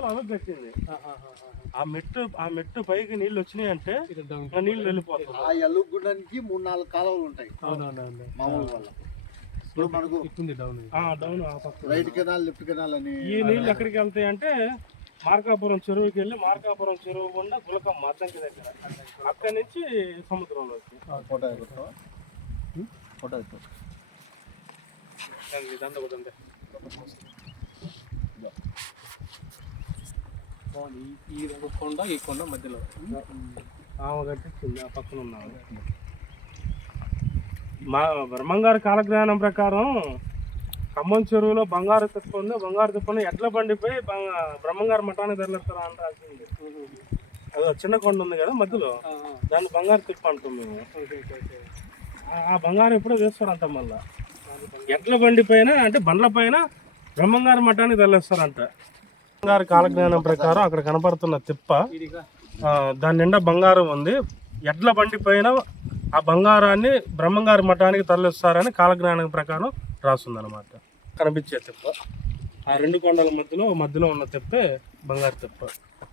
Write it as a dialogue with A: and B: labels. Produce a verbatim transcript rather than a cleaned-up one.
A: అవి కట్టింది. ఆ మెట్టు ఆ మెట్టు పైకి నీళ్ళు వచ్చినాయి అంటే నీళ్ళు వెళ్ళిపోతాయి.
B: ఆ ఎల్లుగుడానికి మూడు నాలుగు కాలువలు ఉంటాయి మామూలు వల్ల. ఇప్పుడు మనకు
A: down
B: right canal left canal అని
A: ఈ నీళ్ళు ఎక్కడికి వెళ్తాయి అంటే మార్కాపురం చెరువుకి వెళ్ళి మార్కాపురం చెరువు గుండా గులకమ్మ అద్దంకి దగ్గర, అక్కడి నుంచి సముద్రంలో
B: ఫోటో ఫోటో
C: ఈ కొండ ఈ కొండ మధ్యలో
A: ఆమె కట్టించింది. ఆ పక్కన ఉన్నాము. మా బ్రహ్మంగారి కాలజ్ఞానం ప్రకారం ఖమ్మం చెరువులో బంగారు తిప్ప ఉంది. బంగారు తిప్పని ఎడ్ల బండిపోయి బ్రహ్మంగారి మఠానికి తరలిస్తారా అని రాసింది. అది చిన్న కొండ ఉంది కదా మధ్యలో, దాన్ని బంగారు తిప్ప అంటాం మేము. ఆ బంగారం ఎప్పుడో వేస్తారంట. మళ్ళా ఎడ్ల బండి పైన అంటే బండ్ల పైన బ్రహ్మంగారి మఠానికి తరలిస్తారంట. బ్రహ్మంగారి కాలజ్ఞానం ప్రకారం అక్కడ కనపడుతున్న తిప్ప దాని నిండా బంగారం ఉంది. ఎడ్ల బండి పైన ఆ బంగారాన్ని బ్రహ్మంగారి మఠానికి తరలిస్తారని కాలజ్ఞానం ప్రకారం రాస్తుంది అనమాట. కనిపించే తిప్ప ఆ రెండు కొండల మధ్యలో మధ్యలో ఉన్న తిప్పే బంగారు తిప్ప.